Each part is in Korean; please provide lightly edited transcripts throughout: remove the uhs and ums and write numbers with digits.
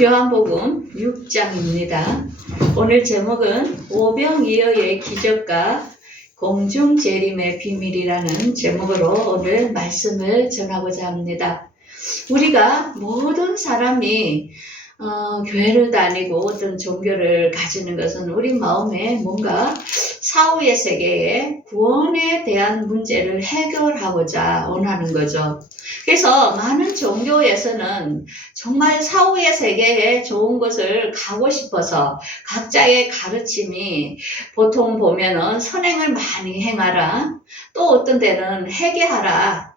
요한복음 6장입니다. 오늘 제목은 오병이어의 기적과 공중재림의 비밀이라는 제목으로 오늘 말씀을 전하고자 합니다. 우리가 모든 사람이 교회를 다니고 어떤 종교를 가지는 것은 우리 마음에 뭔가 사후의 세계의 구원에 대한 문제를 해결하고자 원하는 거죠. 그래서 많은 종교에서는 정말 사후의 세계에 좋은 곳을 가고 싶어서 각자의 가르침이 보통 보면은 선행을 많이 행하라, 또 어떤 데는 회개하라,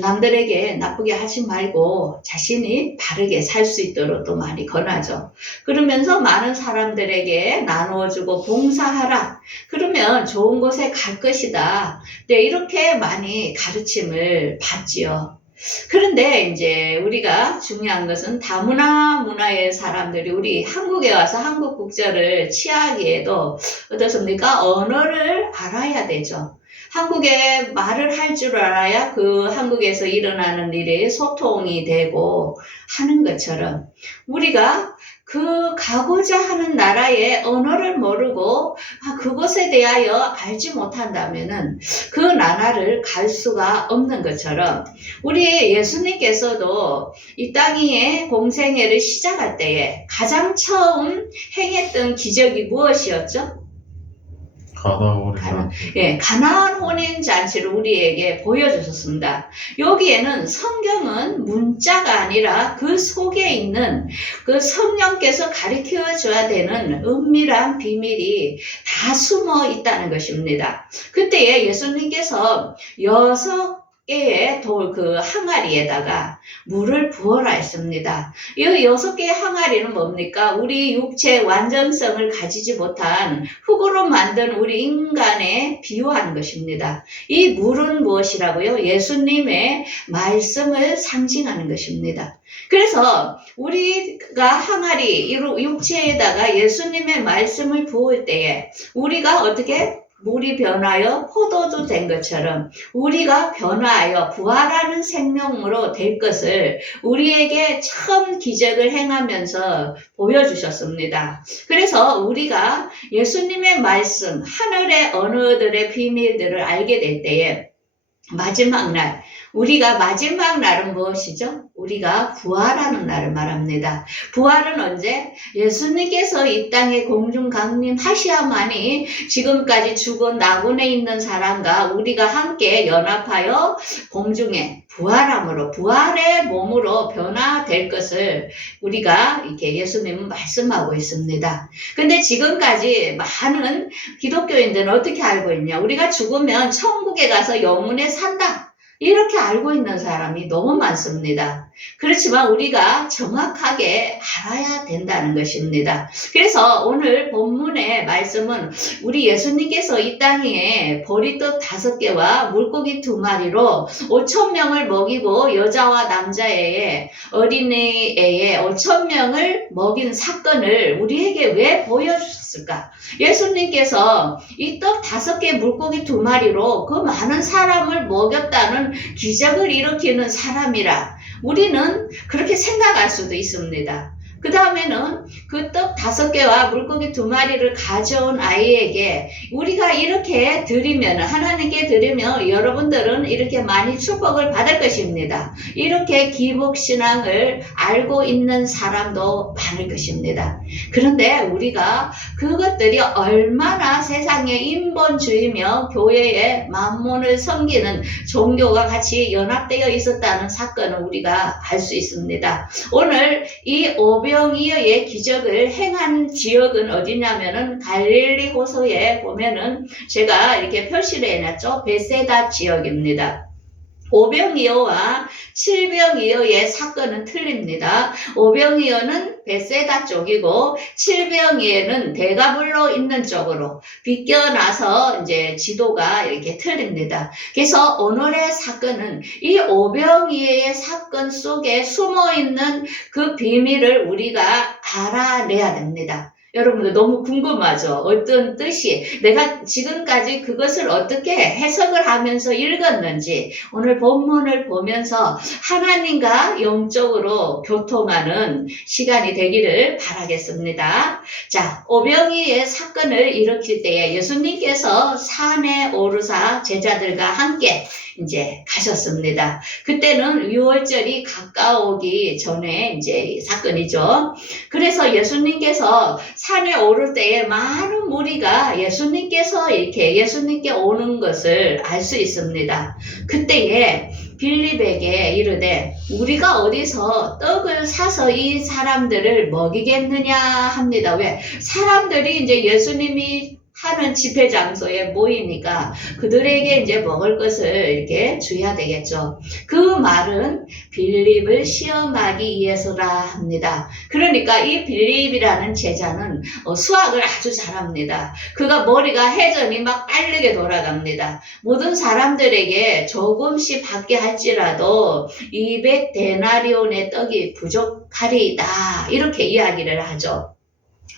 남들에게 나쁘게 하지 말고 자신이 바르게 살 수 있도록 또 많이 권하죠. 그러면서 많은 사람들에게 나누어주고 봉사하라. 그러면 좋은 곳에 갈 것이다. 네, 이렇게 많이 가르침을 받지요. 그런데 이제 우리가 중요한 것은 다문화 문화의 사람들이 우리 한국에 와서 한국 국적을 취하기에도 어떻습니까? 언어를 알아야 되죠. 한국에 말을 할 줄 알아야 그 한국에서 일어나는 일에 소통이 되고 하는 것처럼 우리가 그 가고자 하는 나라의 언어를 모르고 그것에 대하여 알지 못한다면은 그 나라를 갈 수가 없는 것처럼 우리 예수님께서도 이 땅 위에 공생애를 시작할 때에 가장 처음 행했던 기적이 무엇이었죠? 가나안 혼인잔치를 우리에게 보여주셨습니다. 여기에는 성경은 문자가 아니라 그 속에 있는 그 성령께서 가르쳐 줘야 되는 은밀한 비밀이 다 숨어 있다는 것입니다. 그때에 예수님께서 6개의 그 항아리에다가 물을 부어라 했습니다. 이 6개의 항아리는 뭡니까? 우리 육체의 완전성을 가지지 못한 흙으로 만든 우리 인간에 비유한 것입니다. 이 물은 무엇이라고요? 예수님의 말씀을 상징하는 것입니다. 그래서 우리가 항아리, 육체에다가 예수님의 말씀을 부을 때에 우리가 어떻게 물이 변하여 포도주 된 것처럼 우리가 변화하여 부활하는 생명으로 될 것을 우리에게 처음 기적을 행하면서 보여주셨습니다. 그래서 우리가 예수님의 말씀, 하늘의 언어들의 비밀들을 알게 될 때에 마지막 날, 우리가 마지막 날은 무엇이죠? 우리가 부활하는 날을 말합니다. 부활은 언제? 예수님께서 이 땅에 공중 강림하셔야만이 지금까지 죽은 낙원에 있는 사람과 우리가 함께 연합하여 공중에 부활함으로 부활의 몸으로 변화될 것을 우리가 이렇게 예수님은 말씀하고 있습니다. 근데 지금까지 많은 기독교인들은 어떻게 알고 있냐? 우리가 죽으면 천국에 가서 영원히 산다. 이렇게 알고 있는 사람이 너무 많습니다. 그렇지만 우리가 정확하게 알아야 된다는 것입니다. 그래서 오늘 본문의 말씀은 우리 예수님께서 이 땅에 보리떡 5개와 물고기 2마리로 5,000명을 먹이고 여자와 남자애에 어린이애에 5,000명을 먹인 사건을 우리에게 왜 보여주셨을까? 예수님께서 이 떡 5개 물고기 2마리로 그 많은 사람을 먹였다는 기적을 일으키는 사람이라 우리는 그렇게 생각할 수도 있습니다. 그 다음에는 그 떡 5개와 물고기 2마리를 가져온 아이에게 우리가 이렇게 드리면, 하나님께 드리면 여러분들은 이렇게 많이 축복을 받을 것입니다. 이렇게 기복신앙을 알고 있는 사람도 많을 것입니다. 그런데 우리가 그것들이 얼마나 세상의 인본주의며 교회의 만몬을 섬기는 종교가 같이 연합되어 있었다는 사건을 우리가 알 수 있습니다. 오늘 이 오병이어의 기적을 행한 지역은 어디냐면은 갈릴리 호수에 보면은 제가 이렇게 표시를 해놨죠. 베세다 지역입니다. 오병이어와 칠병이어의 사건은 틀립니다. 오병이어는 베세다 쪽이고 칠병이어는 대가불로 있는 쪽으로 비껴나서 이제 지도가 이렇게 틀립니다. 그래서 오늘의 사건은 이 오병이어의 사건 속에 숨어 있는 그 비밀을 우리가 알아내야 됩니다. 여러분들 너무 궁금하죠? 어떤 뜻이, 내가 지금까지 그것을 어떻게 해석을 하면서 읽었는지 오늘 본문을 보면서 하나님과 영적으로 교통하는 시간이 되기를 바라겠습니다. 자, 오병이의 사건을 일으킬 때에 예수님께서 산에 오르사 제자들과 함께 이제 가셨습니다. 그때는 유월절이 가까우기 전에 이제 사건이죠. 그래서 예수님께서 산에 오를 때에 많은 무리가 예수님께 오는 것을 알 수 있습니다. 그때에 빌립에게 이르되 우리가 어디서 떡을 사서 이 사람들을 먹이겠느냐 합니다. 왜? 사람들이 이제 예수님이 하는 집회 장소에 모이니까 그들에게 이제 먹을 것을 이렇게 줘야 되겠죠. 그 말은 빌립을 시험하기 위해서라 합니다. 그러니까 이 빌립이라는 제자는 수학을 아주 잘합니다. 그가 머리가 회전이 막 빠르게 돌아갑니다. 모든 사람들에게 조금씩 받게 할지라도 200데나리온의 떡이 부족하리이다. 이렇게 이야기를 하죠.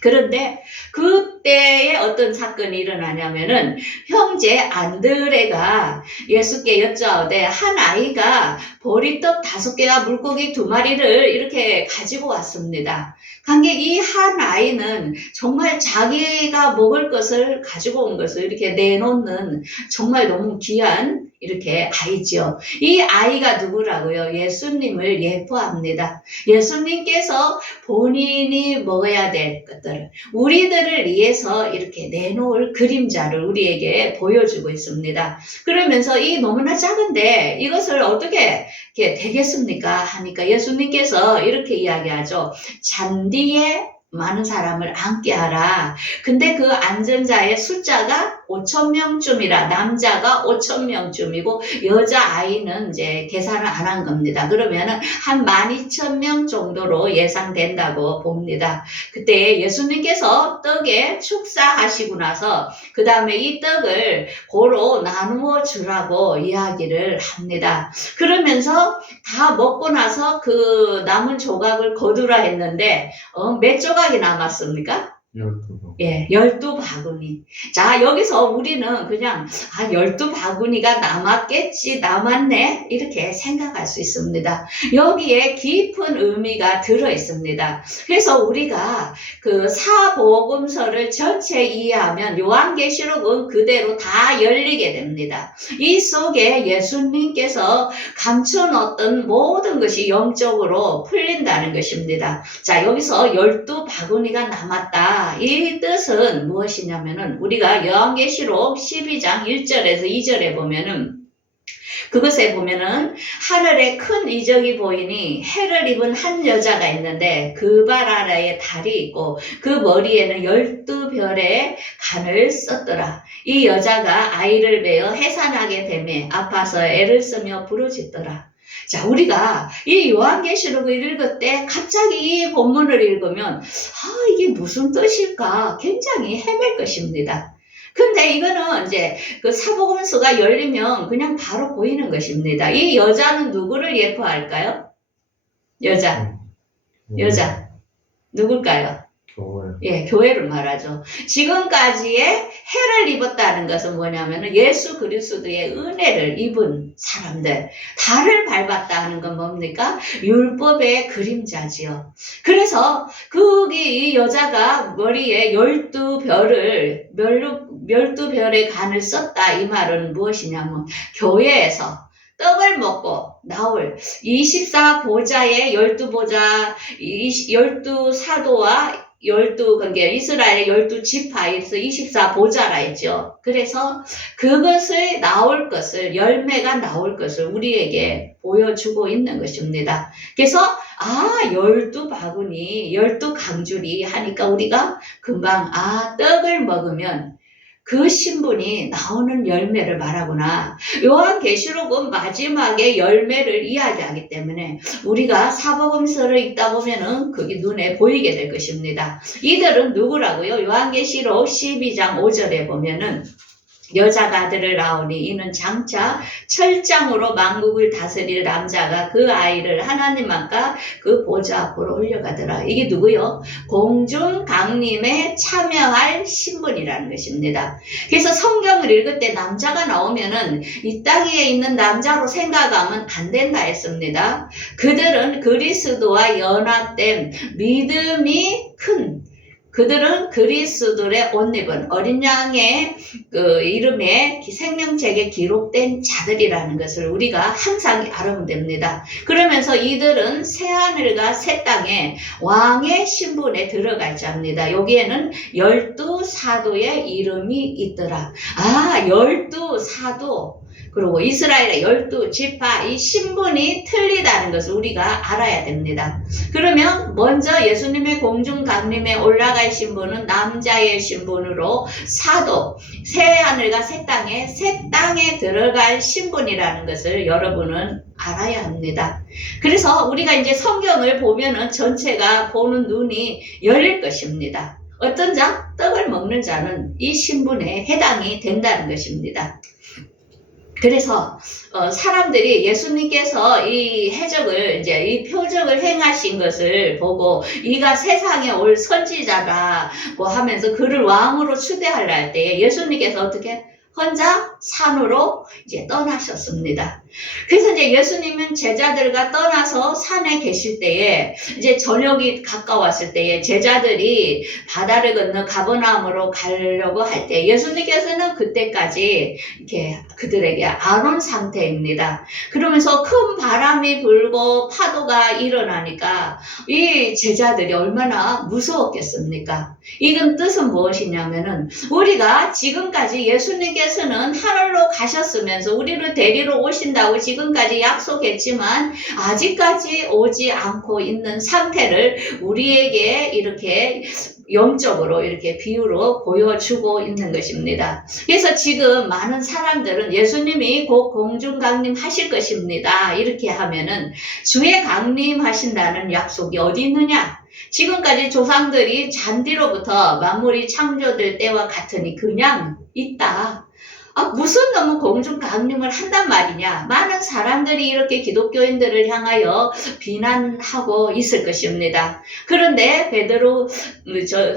그런데 그때에 어떤 사건이 일어나냐면은 형제 안드레가 예수께 여짜오되 한 아이가 보리떡 5개와 물고기 2마리를 이렇게 가지고 왔습니다. 관계 이 한 아이는 정말 자기가 먹을 것을 가지고 온 것을 이렇게 내놓는 정말 너무 귀한 이렇게 아이죠. 이 아이가 누구라고요? 예수님을 예표합니다. 예수님께서 본인이 먹어야 될 것들을 우리들을 위해서 이렇게 내놓을 그림자를 우리에게 보여주고 있습니다. 그러면서 이 너무나 작은데 이것을 어떻게 되겠습니까? 하니까 예수님께서 이렇게 이야기하죠. 잔디에 많은 사람을 앉게 하라. 근데 그 앉은 자의 숫자가 5,000명쯤이라 남자가 5,000명쯤이고 여자아이는 이제 계산을 안 한 겁니다. 그러면은 한 12,000명 정도로 예상된다고 봅니다. 그때 예수님께서 떡에 축사하시고 나서 그 다음에 이 떡을 고루 나누어 주라고 이야기를 합니다. 그러면서 다 먹고 나서 그 남은 조각을 거두라 했는데 몇 조각이 남았습니까? 12번. 예, 12바구니. 자, 여기서 우리는 그냥 12바구니가 남았네 이렇게 생각할 수 있습니다. 여기에 깊은 의미가 들어 있습니다. 그래서 우리가 그 사복음서를 전체 이해하면 요한계시록은 그대로 다 열리게 됩니다. 이 속에 예수님께서 감춰놓았던 모든 것이 영적으로 풀린다는 것입니다. 자, 여기서 12바구니가 남았다. 이 뜻은 무엇이냐면은 우리가 요한계시록 12장 1절에서 2절에 보면은 그것에 보면은 하늘에 큰 이적이 보이니 해를 입은 한 여자가 있는데 그 발 아래에 달이 있고 그 머리에는 12별의 간을 썼더라. 이 여자가 아이를 베어 해산하게 되매 아파서 애를 쓰며 부르짖더라. 자, 우리가 이 요한계시록을 읽을 때 갑자기 이 본문을 읽으면 이게 무슨 뜻일까 굉장히 헤맬 것입니다. 근데 이거는 이제 그 사복음서가 열리면 그냥 바로 보이는 것입니다. 이 여자는 누구를 예표할까요? 여자. 누굴까요? 교회. 예, 교회를 말하죠. 지금까지의 해를 입었다는 것은 뭐냐면은 예수 그리스도의 은혜를 입은 사람들. 달을 밟았다 하는 건 뭡니까? 율법의 그림자지요. 그래서 거기 이 여자가 머리에 12별의 간을 썼다. 이 말은 무엇이냐면 교회에서 떡을 먹고 나올 24보좌의 12보좌, 12사도와 12관계, 이스라엘의 12지파에서 24보좌라 했죠. 그래서 그것을 나올 것을, 열매가 나올 것을 우리에게 보여주고 있는 것입니다. 그래서 12바구니, 12강줄이 하니까 우리가 금방 떡을 먹으면 그 신분이 나오는 열매를 말하구나. 요한계시록은 마지막에 열매를 이야기하기 때문에 우리가 사복음서를 읽다 보면은 그게 눈에 보이게 될 것입니다. 이들은 누구라고요? 요한계시록 12장 5절에 보면은 여자가 아들을 낳으니 이는 장차 철장으로 만국을 다스릴 남자가 그 아이를 하나님 앞과 그 보좌 앞으로 올려가더라. 이게 누구요? 공중 강림에 참여할 신분이라는 것입니다. 그래서 성경을 읽을 때 남자가 나오면은 이 땅 위에 있는 남자로 생각하면 안 된다 했습니다. 그들은 그리스도와 연합된 믿음이 큰, 그들은 그리스도의 옷 입은 어린 양의 그 이름에 생명책에 기록된 자들이라는 것을 우리가 항상 알아보면 됩니다. 그러면서 이들은 새하늘과 새 땅에 왕의 신분에 들어갈 자입니다. 여기에는 12사도의 이름이 있더라. 아, 12사도. 그리고 이스라엘의 12지파 이 신분이 틀리다는 것을 우리가 알아야 됩니다. 그러면 먼저 예수님의 공중 강림에 올라갈 신분은 남자의 신분으로 사도, 새하늘과 새 땅에 들어갈 신분이라는 것을 여러분은 알아야 합니다. 그래서 우리가 이제 성경을 보면은 전체가 보는 눈이 열릴 것입니다. 어떤 자? 떡을 먹는 자는 이 신분에 해당이 된다는 것입니다. 그래서 사람들이 예수님께서 이 해적을 이제 이 표적을 행하신 것을 보고 이가 세상에 올 선지자라고 하면서 그를 왕으로 추대하려 할 때에 예수님께서 어떻게 혼자 산으로 이제 떠나셨습니다. 그래서 이제 예수님은 제자들과 떠나서 산에 계실 때에 이제 저녁이 가까웠을 때에 제자들이 바다를 건너 가버나움으로 가려고 할 때 예수님께서는 그때까지 이렇게 그들에게 안 온 상태입니다. 그러면서 큰 바람이 불고 파도가 일어나니까 이 제자들이 얼마나 무서웠겠습니까? 이건 뜻은 무엇이냐면은 우리가 지금까지 예수님께서는 하늘로 가셨으면서 우리를 데리러 오신다고 지금까지 약속했지만 아직까지 오지 않고 있는 상태를 우리에게 이렇게 영적으로 이렇게 비유로 보여주고 있는 것입니다. 그래서 지금 많은 사람들은 예수님이 곧 공중 강림하실 것입니다. 이렇게 하면은 주의 강림하신다는 약속이 어디 있느냐? 지금까지 조상들이 잔디로부터 만물이 창조될 때와 같으니 그냥 있다. 무슨 너무 공중 강림을 한단 말이냐. 많은 사람들이 이렇게 기독교인들을 향하여 비난하고 있을 것입니다. 그런데 베드로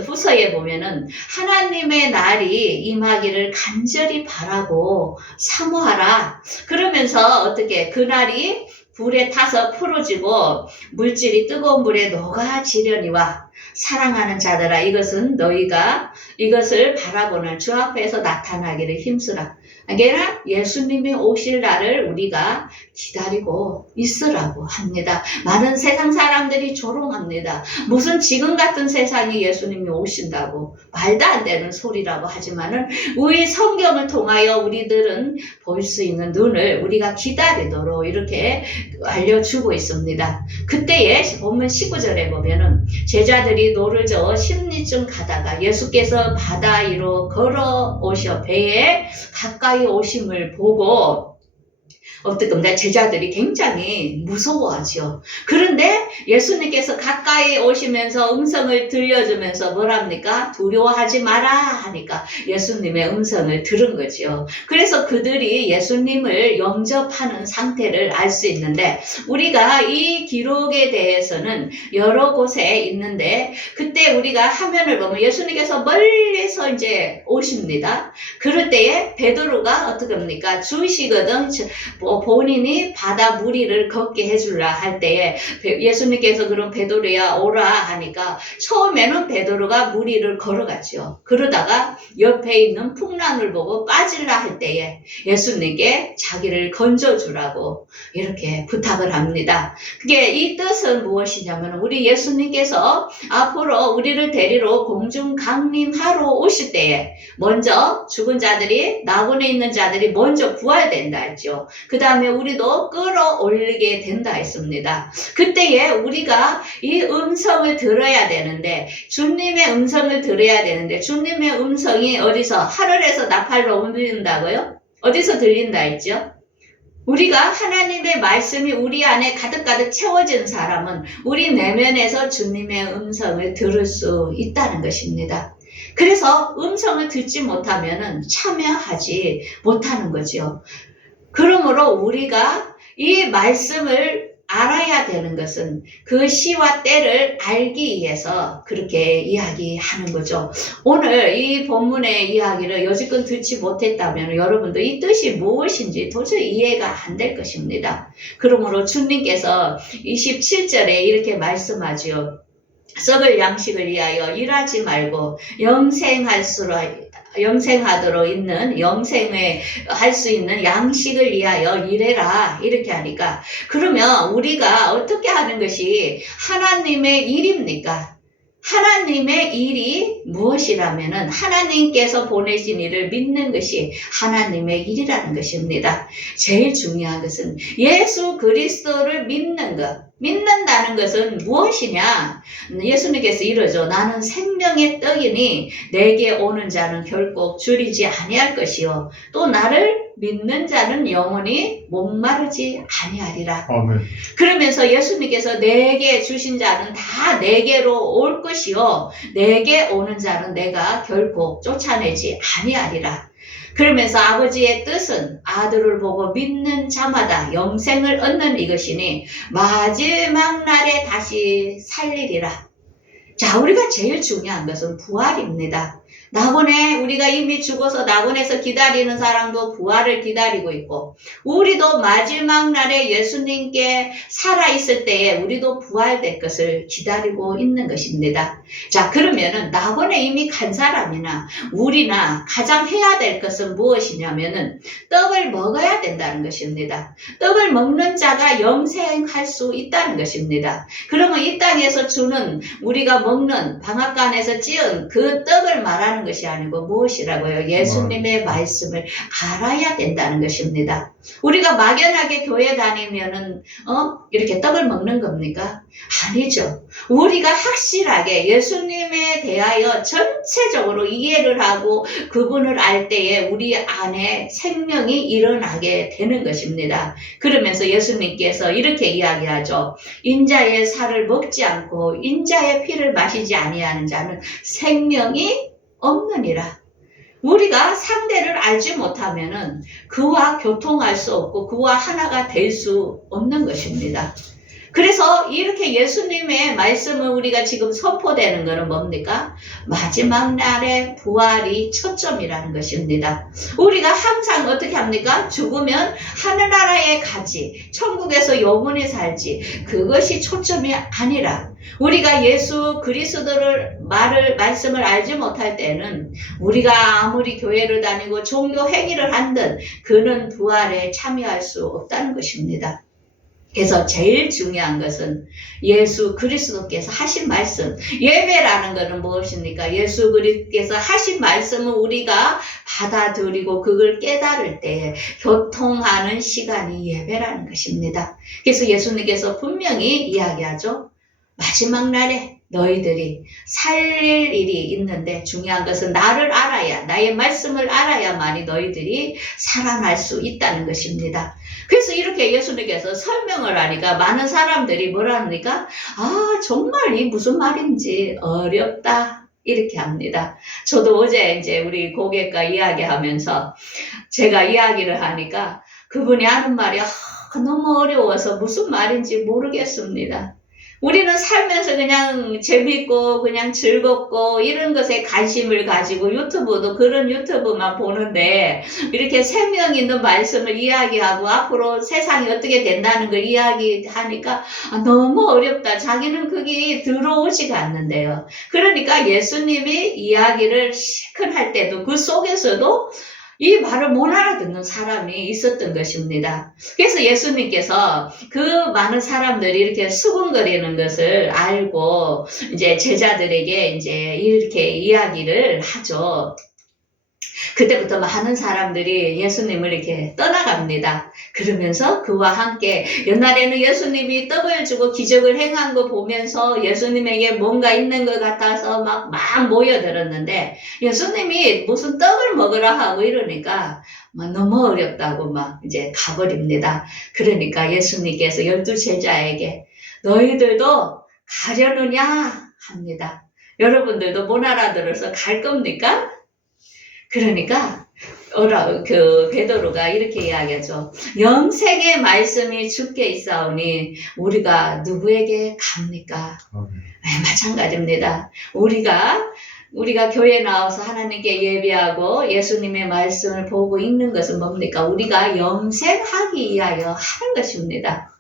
후서에 보면은 하나님의 날이 임하기를 간절히 바라고 사모하라. 그러면서 어떻게 그 날이 불에 타서 풀어지고 물질이 뜨거운 물에 녹아지려니와 사랑하는 자들아 이것은 너희가 이것을 바라고는 주 앞에서 나타나기를 힘쓰라. 아니라 예수님이 오실 날을 우리가 기다리고 있으라고 합니다. 많은 세상 사람들이 조롱합니다. 무슨 지금 같은 세상에 예수님이 오신다고 말도 안 되는 소리라고 하지만은 우리 성경을 통하여 우리들은 볼 수 있는 눈을 우리가 기다리도록 이렇게 알려주고 있습니다. 그때에 보면 19절에 보면은 제자들이 노를 저어 심리쯤 가다가 예수께서 바다 위로 걸어 오셔 배에 가까이 오심을 보고 어떻게 제자들이 굉장히 무서워하죠. 그런데 예수님께서 가까이 오시면서 음성을 들려주면서 뭐랍니까? 두려워하지 마라 하니까 예수님의 음성을 들은 거죠. 그래서 그들이 예수님을 영접하는 상태를 알 수 있는데 우리가 이 기록에 대해서는 여러 곳에 있는데 그때 우리가 화면을 보면 예수님께서 멀리서 이제 오십니다. 그럴 때에 베드로가 어떻게 합니까? 주시거든 본인이 바다 무리를 걷게 해주라 할 때에 예수님께서 그럼 베드로야 오라 하니까 처음에는 베드로가 무리를 걸어가죠. 그러다가 옆에 있는 풍랑을 보고 빠질라 할 때에 예수님께 자기를 건져주라고 이렇게 부탁을 합니다. 그게 이 뜻은 무엇이냐면 우리 예수님께서 앞으로 우리를 데리러 공중 강림하러 오실 때에 먼저 죽은 자들이 낙원에 있는 자들이 먼저 부활된다 했죠. 그 다음에 우리도 끌어올리게 된다 했습니다. 그때에 우리가 이 음성을 들어야 되는데 주님의 음성을 들어야 되는데 주님의 음성이 어디서 하늘에서 나팔로 울린다고요? 어디서 들린다 했죠? 우리가 하나님의 말씀이 우리 안에 가득가득 채워진 사람은 우리 내면에서 주님의 음성을 들을 수 있다는 것입니다. 그래서 음성을 듣지 못하면 참여하지 못하는 거죠. 그러므로 우리가 이 말씀을 알아야 되는 것은 그 시와 때를 알기 위해서 그렇게 이야기하는 거죠. 오늘 이 본문의 이야기를 여지껏 듣지 못했다면 여러분도 이 뜻이 무엇인지 도저히 이해가 안 될 것입니다. 그러므로 주님께서 27절에 이렇게 말씀하지요. 썩을 양식을 위하여 일하지 말고 영생하도록 있는 영생에 할 수 있는 양식을 위하여 일해라 이렇게 하니까 그러면 우리가 어떻게 하는 것이 하나님의 일입니까? 하나님의 일이 무엇이라면은 하나님께서 보내신 일을 믿는 것이 하나님의 일이라는 것입니다. 제일 중요한 것은 예수 그리스도를 믿는 것. 믿는다는 것은 무엇이냐? 예수님께서 이러죠. 나는 생명의 떡이니 내게 오는 자는 결코 줄이지 아니할 것이요. 또 나를 믿는 자는 영원히 목마르지 아니하리라. 아멘. 그러면서 예수님께서 내게 주신 자는 다 내게로 올 것이요. 내게 오는 자는 내가 결코 쫓아내지 아니하리라. 그러면서 아버지의 뜻은 아들을 보고 믿는 자마다 영생을 얻는 이것이니 마지막 날에 다시 살리리라. 자, 우리가 제일 중요한 것은 부활입니다. 낙원에 우리가 이미 죽어서 낙원에서 기다리는 사람도 부활을 기다리고 있고 우리도 마지막 날에 예수님께 살아있을 때에 우리도 부활될 것을 기다리고 있는 것입니다. 자, 그러면은 낙원에 이미 간 사람이나 우리나 가장 해야 될 것은 무엇이냐면은 떡을 먹어야 된다는 것입니다. 떡을 먹는 자가 영생할 수 있다는 것입니다. 그러면 이 땅에서 주는 우리가 먹는 방앗간에서 찌은 그 떡을 말하는 것이 아니고 무엇이라고요? 예수님의 말씀을 알아야 된다는 것입니다. 우리가 막연하게 교회 다니면은 이렇게 떡을 먹는 겁니까? 아니죠. 우리가 확실하게 예수님에 대하여 전체적으로 이해를 하고 그분을 알 때에 우리 안에 생명이 일어나게 되는 것입니다. 그러면서 예수님께서 이렇게 이야기하죠. 인자의 살을 먹지 않고 인자의 피를 마시지 아니하는 자는 생명이 없느니라. 우리가 상대를 알지 못하면은 그와 교통할 수 없고 그와 하나가 될 수 없는 것입니다. 그래서 이렇게 예수님의 말씀을 우리가 지금 선포되는 것은 뭡니까? 마지막 날의 부활이 초점이라는 것입니다. 우리가 항상 어떻게 합니까? 죽으면 하늘나라에 가지, 천국에서 영원히 살지, 그것이 초점이 아니라 우리가 예수 그리스도를 말씀을 알지 못할 때는 우리가 아무리 교회를 다니고 종교 행위를 한들 그는 부활에 참여할 수 없다는 것입니다. 그래서 제일 중요한 것은 예수 그리스도께서 하신 말씀, 예배라는 것은 무엇입니까? 예수 그리스도께서 하신 말씀을 우리가 받아들이고 그걸 깨달을 때 교통하는 시간이 예배라는 것입니다. 그래서 예수님께서 분명히 이야기하죠. 마지막 날에 너희들이 살릴 일이 있는데 중요한 것은 나를 알아야, 나의 말씀을 알아야만이 너희들이 살아날 수 있다는 것입니다. 그래서 이렇게 예수님께서 설명을 하니까 많은 사람들이 뭐라 합니까? 아, 정말 이 무슨 말인지 어렵다. 이렇게 합니다. 저도 어제 이제 우리 고객과 이야기하면서 제가 이야기를 하니까 그분이 하는 말이 너무 어려워서 무슨 말인지 모르겠습니다. 우리는 살면서 그냥 재밌고 그냥 즐겁고 이런 것에 관심을 가지고 유튜브도 그런 유튜브만 보는데 이렇게 생명 있는 말씀을 이야기하고 앞으로 세상이 어떻게 된다는 걸 이야기하니까 너무 어렵다. 자기는 그게 들어오지가 않는데요. 그러니까 예수님이 이야기를 실컷 할 때도 그 속에서도 이 말을 못 알아듣는 사람이 있었던 것입니다. 그래서 예수님께서 그 많은 사람들이 이렇게 수군거리는 것을 알고 이제 제자들에게 이제 이렇게 이야기를 하죠. 그때부터 많은 사람들이 예수님을 이렇게 떠나갑니다. 그러면서 그와 함께 옛날에는 예수님이 떡을 주고 기적을 행한 거 보면서 예수님에게 뭔가 있는 것 같아서 막 모여들었는데 예수님이 무슨 떡을 먹으라 하고 이러니까 너무 어렵다고 막 이제 가버립니다. 그러니까 예수님께서 12 제자에게 너희들도 가려느냐 합니다. 여러분들도 못 알아들어서 갈 겁니까? 그러니까 베드로가 이렇게 이야기하죠. 영생의 말씀이 주께 있사오니 우리가 누구에게 갑니까? 네, 마찬가지입니다. 우리가 교회에 나와서 하나님께 예배하고 예수님의 말씀을 보고 있는 것은 뭡니까? 우리가 영생하기 위하여 하는 것입니다.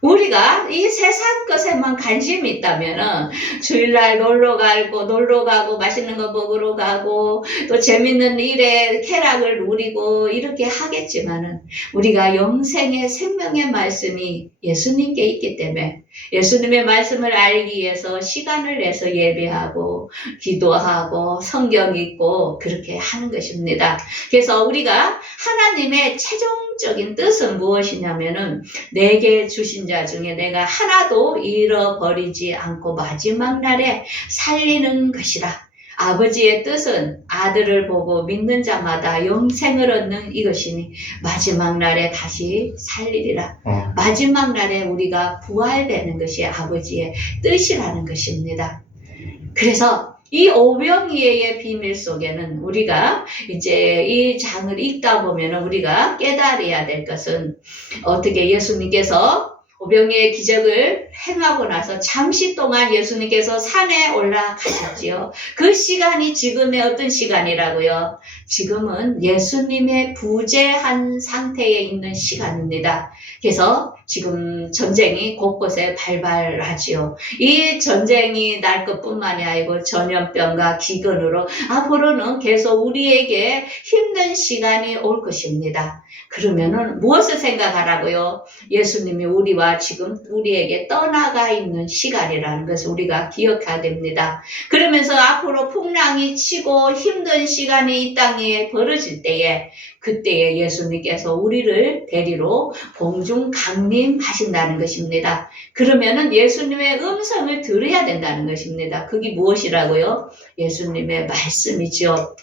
우리가 이 세상 것에만 관심이 있다면은 주일날 놀러 가고 맛있는 거 먹으러 가고 또 재밌는 일에 쾌락을 누리고 이렇게 하겠지만은 우리가 영생의 생명의 말씀이 예수님께 있기 때문에 예수님의 말씀을 알기 위해서 시간을 내서 예배하고 기도하고 성경 읽고 그렇게 하는 것입니다. 그래서 우리가 하나님의 최종적인 뜻은 무엇이냐면은 내게 주신 자 중에 내가 하나도 잃어버리지 않고 마지막 날에 살리는 것이라. 아버지의 뜻은 아들을 보고 믿는 자마다 영생을 얻는 이것이니 마지막 날에 다시 살리리라. 마지막 날에 우리가 부활되는 것이 아버지의 뜻이라는 것입니다. 그래서 이 오병이어의 비밀 속에는 우리가 이제 이 장을 읽다 보면 우리가 깨달아야 될 것은 어떻게 예수님께서 오병이어의 기적을 행하고 나서 잠시 동안 예수님께서 산에 올라가셨지요. 그 시간이 지금의 어떤 시간이라고요? 지금은 예수님의 부재한 상태에 있는 시간입니다. 그래서 지금 전쟁이 곳곳에 발발하지요. 이 전쟁이 날 것뿐만이 아니고 전염병과 기근으로 앞으로는 계속 우리에게 힘든 시간이 올 것입니다. 그러면은 무엇을 생각하라고요? 예수님이 우리와 지금 우리에게 떠나가 있는 시간이라는 것을 우리가 기억해야 됩니다. 그러면서 앞으로 풍랑이 치고 힘든 시간이 이 땅에 벌어질 때에 그때에 예수님께서 우리를 데리러 공중 강림하신다는 것입니다. 그러면은 예수님의 음성을 들어야 된다는 것입니다. 그게 무엇이라고요? 예수님의 말씀이죠.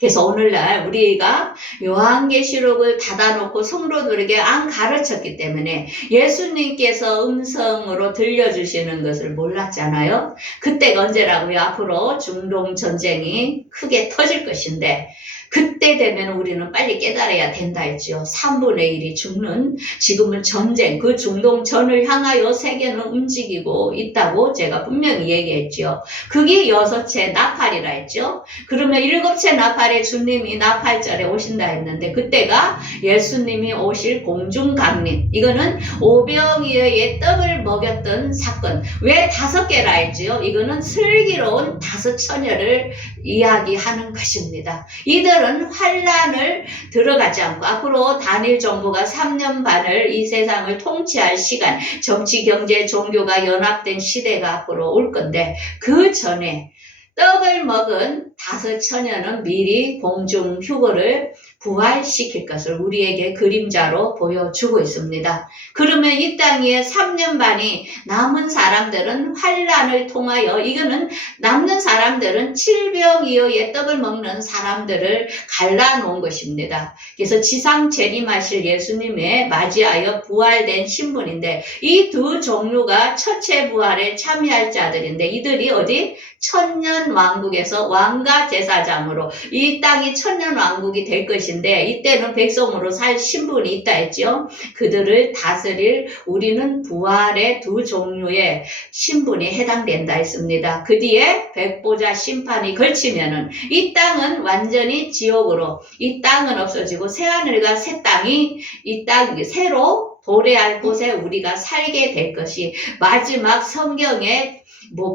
그래서 오늘날 우리가 요한계시록을 닫아놓고 성도들에게 안 가르쳤기 때문에 예수님께서 음성으로 들려주시는 것을 몰랐잖아요. 그때가 언제라고요? 앞으로 중동 전쟁이 크게 터질 것인데 그때 되면 우리는 빨리 깨달아야 된다 했죠. 3분의 1이 죽는 지금은 전쟁, 그 중동전을 향하여 세계는 움직이고 있다고 제가 분명히 얘기했죠. 그게 6채 나팔이라 했죠. 그러면 7채 나팔에 주님이 나팔절에 오신다 했는데 그때가 예수님이 오실 공중강림. 이거는 오병이어의 떡을 먹였던 사건. 왜 5개라 했죠? 이거는 슬기로운 5처녀를 이야기하는 것입니다. 이들은 환란을 들어가지 않고 앞으로 단일 정부가 3년 반을 이 세상을 통치할 시간, 정치, 경제, 종교가 연합된 시대가 앞으로 올 건데 그 전에 떡을 먹은 5처녀는 미리 공중 휴거를 부활시킬 것을 우리에게 그림자로 보여주고 있습니다. 그러면 이 땅 위에 3년 반이 남은 사람들은 환란을 통하여 이거는 남는 사람들은 칠병이어의 떡을 먹는 사람들을 갈라놓은 것입니다. 그래서 지상 재림하실 예수님의 맞이하여 부활된 신분인데 이 두 종류가 첫째 부활에 참여할 자들인데 이들이 어디? 천년 왕국에서 왕과 제사장으로 이 땅이 천년 왕국이 될 것인데 이때는 백성으로 살 신분이 있다 했죠. 그들을 다스릴 우리는 부활의 두 종류의 신분이 해당된다 했습니다. 그 뒤에 백보자 심판이 걸치면은 이 땅은 완전히 지옥으로 이 땅은 없어지고 새하늘과 새 땅이 이 땅 새로 도래할 곳에 우리가 살게 될 것이 마지막 성경의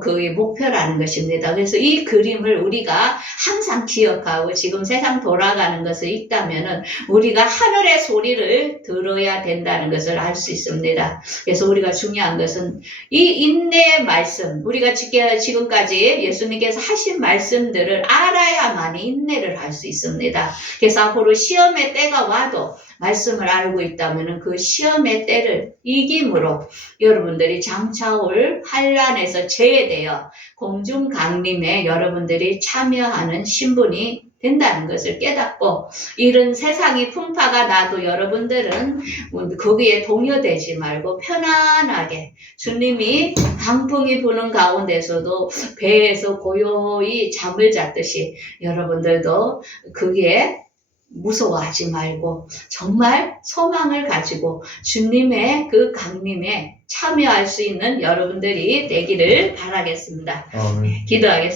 그의 목표라는 것입니다. 그래서 이 그림을 우리가 항상 기억하고 지금 세상 돌아가는 것을 읽다면은 우리가 하늘의 소리를 들어야 된다는 것을 알 수 있습니다. 그래서 우리가 중요한 것은 이 인내의 말씀, 우리가 지금까지 예수님께서 하신 말씀들을 알아야만 인내를 할 수 있습니다. 그래서 앞으로 시험의 때가 와도 말씀을 알고 있다면 그 시험의 때를 이김으로 여러분들이 장차올 환란에서 제외되어 공중 강림에 여러분들이 참여하는 신분이 된다는 것을 깨닫고 이런 세상이 풍파가 나도 여러분들은 거기에 동요되지 말고 편안하게 주님이 강풍이 부는 가운데서도 배에서 고요히 잠을 잤듯이 여러분들도 거기에 무서워하지 말고 정말 소망을 가지고 주님의 그 강림에 참여할 수 있는 여러분들이 되기를 바라겠습니다. 기도하겠습니다.